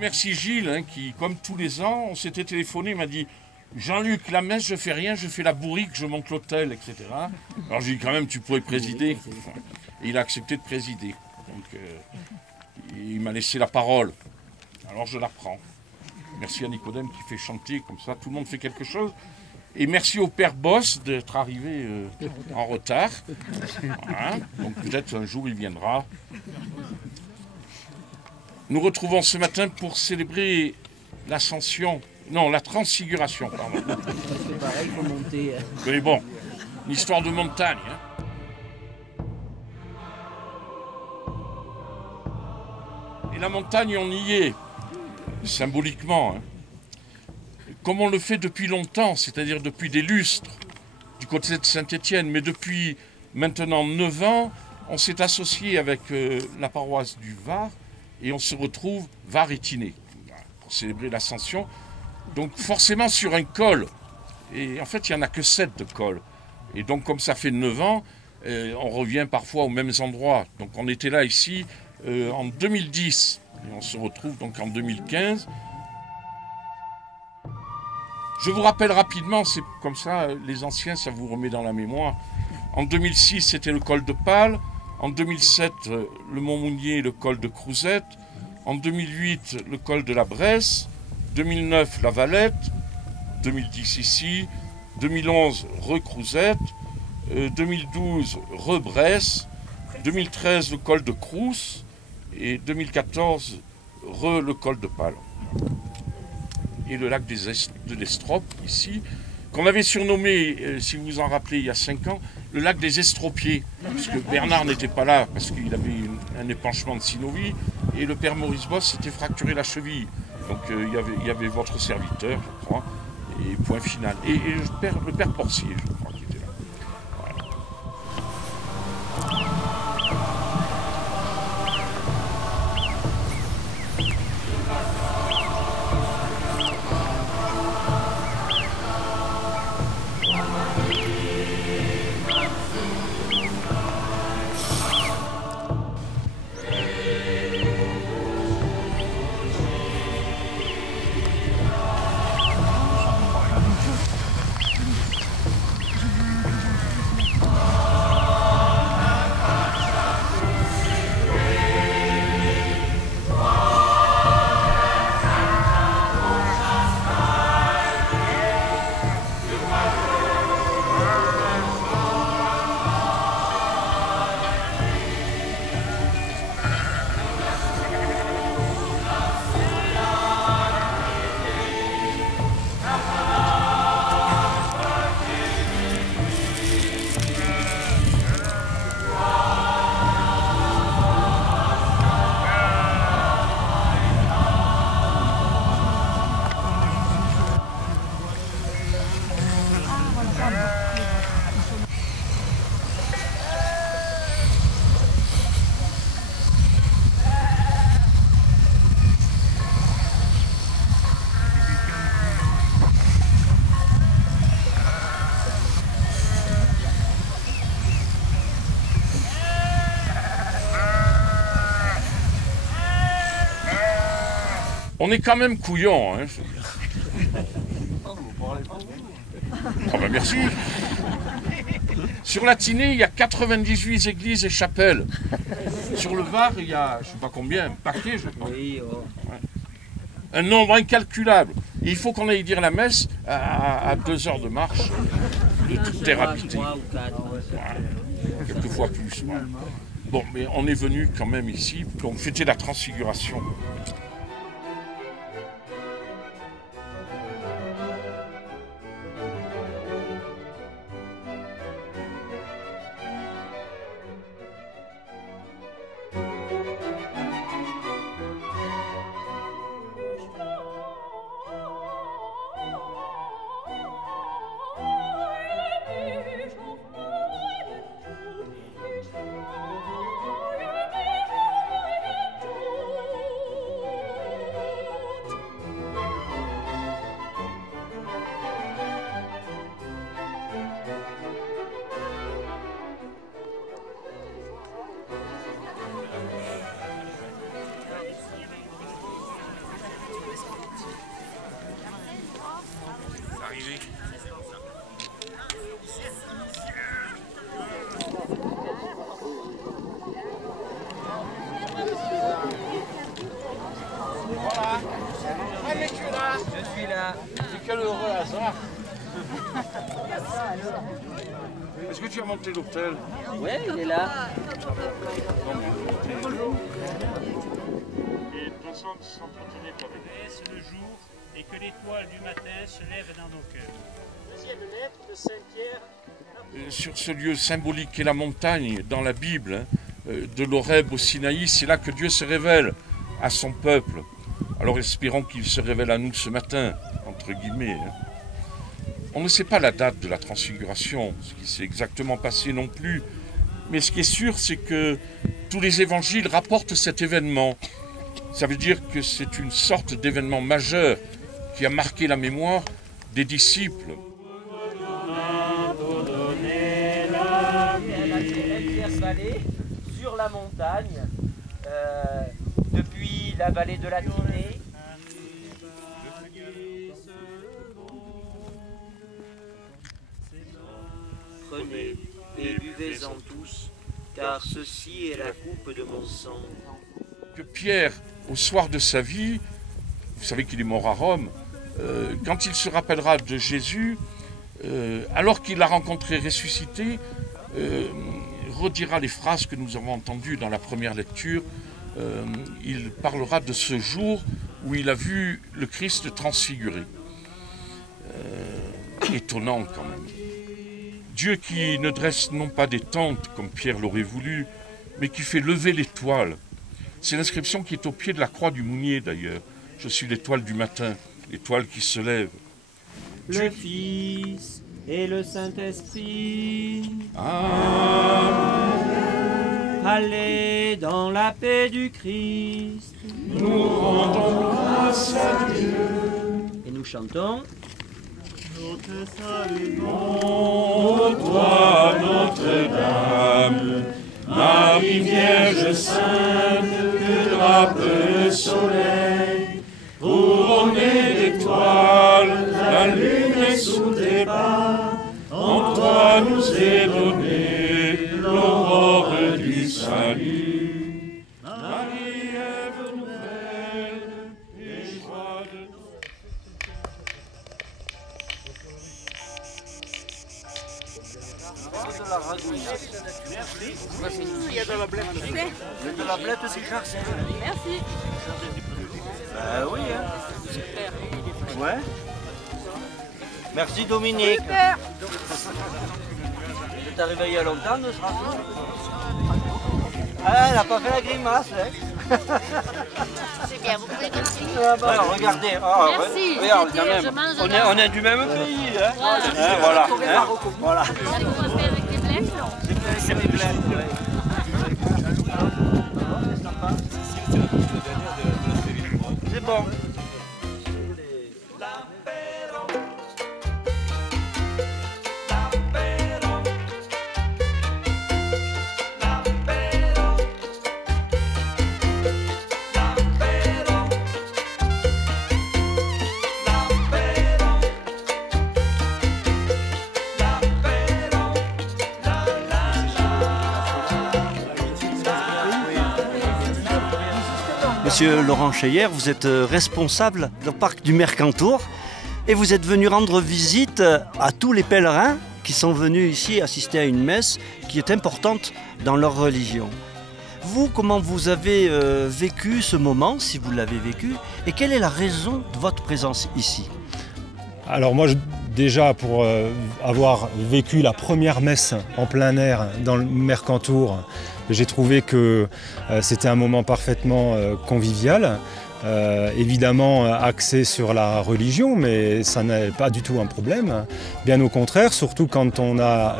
Merci Gilles, hein, qui, comme tous les ans, on s'était téléphoné, il m'a dit Jean-Luc, la messe, je fais rien, je fais la bourrique, je monte l'hôtel, etc. Alors j'ai dit quand même, tu pourrais présider. Et il a accepté de présider. Donc il m'a laissé la parole. Alors je la prends. Merci à Nicodème qui fait chanter, comme ça tout le monde fait quelque chose. Et merci au père Boss d'être arrivé en retard. Voilà. Donc peut-être un jour il viendra. Nous retrouvons ce matin pour célébrer l'ascension, non, la transfiguration, pardon. C'est pareil, il faut monter. Mais bon, une histoire de montagne. Hein. Et la montagne, on y est, symboliquement. Hein. Comme on le fait depuis longtemps, c'est-à-dire depuis des lustres, du côté de Saint-Étienne, mais depuis maintenant 9 ans, on s'est associé avec la paroisse du Var, et on se retrouve Var-Étiné pour célébrer l'ascension. Donc forcément sur un col. Et en fait, il n'y en a que 7 de cols. Et donc comme ça fait 9 ans, on revient parfois aux mêmes endroits. Donc on était là ici en 2010. Et on se retrouve donc en 2015. Je vous rappelle rapidement, c'est comme ça, les anciens, ça vous remet dans la mémoire. En 2006, c'était le col de Pâle. En 2007, le Mont-Mounier et le col de Crouzette. En 2008, le col de la Bresse. 2009, la Valette. 2010 ici. 2011, Recrouzette. 2012, Rebresse. 2013, le col de Crous. Et 2014, le col de Pâle. Et le lac de l'Estrop, ici, qu'on avait surnommé, si vous vous en rappelez, il y a 5 ans, le lac des Estropiés, puisque Bernard n'était pas là, parce qu'il avait un épanchement de synovie, et le père Maurice Boss s'était fracturé la cheville. Donc il y avait votre serviteur, je crois, et point final. Et le père Porcier, je crois, qui était là. Voilà. On est quand même couillons, hein. Ah ben merci. Sur la Tinée, il y a 98 églises et chapelles. Sur le Var, il y a, je ne sais pas combien, un paquet, je crois. Oui, oh. Ouais. Un nombre incalculable. Et il faut qu'on aille dire la messe à 2 heures de marche de toute terre habitée. Ouais. Quelquefois plus. Ouais. Bon, mais on est venu quand même ici pour fêter la transfiguration. Voilà. Ah, mais tu es là. Je suis là. Mais quel heureux hasard. Est-ce que tu as monté l'hôtel? Oui, il est là. Et passant s'entretenait avec laisse le jour et que l'étoile du matin se lève dans nos cœurs. Deuxième lettre de Saint-Pierre. Sur ce lieu symbolique qu'est la montagne dans la Bible, de l'Horeb au Sinaï, c'est là que Dieu se révèle à son peuple. Alors espérons qu'il se révèle à nous ce matin, entre guillemets. On ne sait pas la date de la transfiguration, ce qui s'est exactement passé non plus, mais ce qui est sûr, c'est que tous les évangiles rapportent cet événement. Ça veut dire que c'est une sorte d'événement majeur qui a marqué la mémoire des disciples. Vallée sur la montagne, depuis la vallée de la Tinée. Prenez et buvez-en tous, car ceci est la coupe de mon sang. Que Pierre, au soir de sa vie, vous savez qu'il est mort à Rome, quand il se rappellera de Jésus, alors qu'il l'a rencontré ressuscité, redira les phrases que nous avons entendues dans la première lecture. Il parlera de ce jour où il a vu le Christ transfiguré. Étonnant quand même. Dieu qui ne dresse non pas des tentes comme Pierre l'aurait voulu, mais qui fait lever l'étoile. C'est l'inscription qui est au pied de la croix du Mounier d'ailleurs. Je suis l'étoile du matin, l'étoile qui se lève. Le Fils et le Saint-Esprit. Amen. Allez dans la paix du Christ. Nous rendons grâce à Dieu. Et nous chantons. Ô toi, Notre-Dame, Marie Vierge Sainte, que drape le soleil, couronnée d'étoiles, la lune est sous tes pas. En toi nous est donnée l'aurore du salut. Marie, Ève nouvelle, et joie de Il y a de la blette. De la blette, c'est Charles. Merci. Oui, hein. Ouais. Merci Dominique. Super. Tu t'es réveillé il y a longtemps, ne sera pas. Ah, elle n'a pas fait la grimace, hein. C'est bien, vous pouvez continuer. Ah bah, regardez. Ah, Merci, ouais. Regarde, c'était- quand même. je mange On dans- est du même pays, hein. Voilà. Hein, voilà. Hein, voilà. Ça, vous fait avec des blèmes, non? C'est des blèmes, ouais. C'est bon. Monsieur Laurent Cheyer, vous êtes responsable du parc du Mercantour et vous êtes venu rendre visite à tous les pèlerins qui sont venus ici assister à une messe qui est importante dans leur religion. Vous, comment vous avez vécu ce moment, si vous l'avez vécu, et quelle est la raison de votre présence ici? Alors moi, déjà pour avoir vécu la première messe en plein air dans le Mercantour, j'ai trouvé que c'était un moment parfaitement convivial, évidemment axé sur la religion, mais ça n'est pas du tout un problème. Bien au contraire, surtout quand on a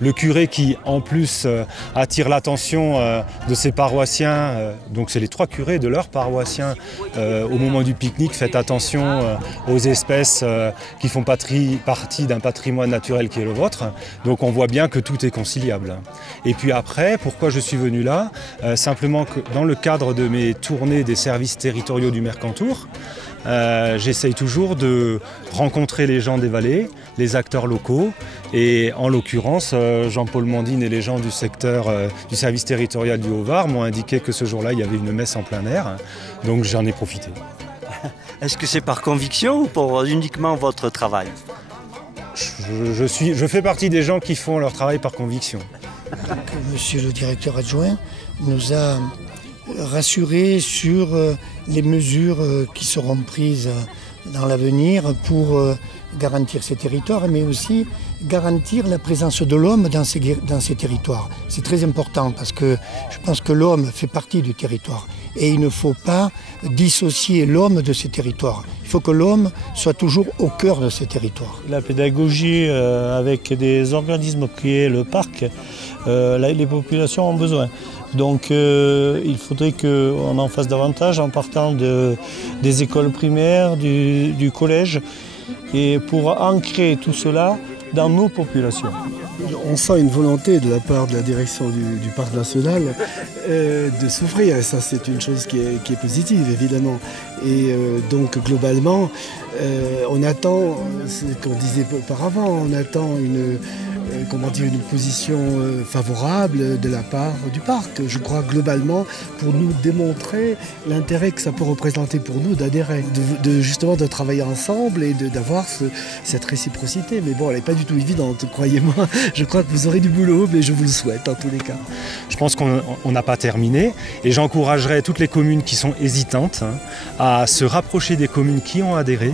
le curé qui en plus attire l'attention de ses paroissiens, donc c'est les 3 curés de leurs paroissiens au moment du pique-nique, faites attention aux espèces qui font partie d'un patrimoine naturel qui est le vôtre. Donc on voit bien que tout est conciliable. Et puis après, pourquoi je suis venu là? Simplement que dans le cadre de mes tournées des services territoriaux du Mercantour, j'essaye toujours de rencontrer les gens des vallées, les acteurs locaux, et en l'occurrence, Jean-Paul Mandine et les gens du secteur du service territorial du Haut-Var m'ont indiqué que ce jour-là, il y avait une messe en plein air, donc j'en ai profité. Est-ce que c'est par conviction ou pour uniquement votre travail? Je fais partie des gens qui font leur travail par conviction. Monsieur le directeur adjoint nous a rassurés sur les mesures qui seront prises dans l'avenir pour garantir ces territoires, mais aussi garantir la présence de l'homme dans ces territoires. C'est très important parce que je pense que l'homme fait partie du territoire et il ne faut pas dissocier l'homme de ces territoires. Il faut que l'homme soit toujours au cœur de ces territoires. La pédagogie avec des organismes qui est le parc, les populations ont besoin. Donc il faudrait qu'on en fasse davantage en partant des écoles primaires, du collège, et pour ancrer tout cela dans nos populations. On sent une volonté de la part de la direction du Parc national de s'ouvrir, et ça c'est une chose qui est positive évidemment. Et donc globalement, on attend, ce qu'on disait auparavant, on attend une position favorable de la part du parc. Je crois globalement pour nous démontrer l'intérêt que ça peut représenter pour nous d'adhérer, justement de travailler ensemble et d'avoir cette réciprocité. Mais bon, elle n'est pas du tout évidente, croyez-moi. Je crois que vous aurez du boulot, mais je vous le souhaite en tous les cas. Je pense qu'on n'a pas terminé et j'encouragerais toutes les communes qui sont hésitantes à se rapprocher des communes qui ont adhéré.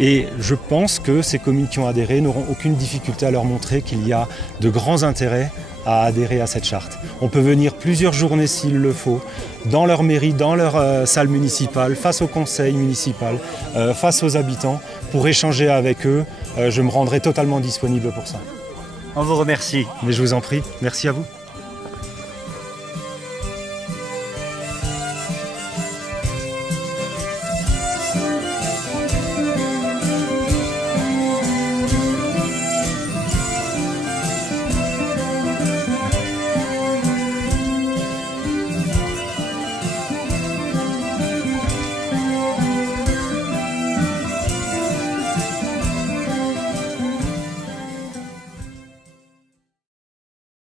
Et je pense que ces communes qui ont adhéré n'auront aucune difficulté à leur montrer qu'il y a de grands intérêts à adhérer à cette charte. On peut venir plusieurs journées s'il le faut, dans leur mairie, dans leur salle municipale, face au conseil municipal, face aux habitants, pour échanger avec eux. Je me rendrai totalement disponible pour ça. On vous remercie. Mais je vous en prie, merci à vous.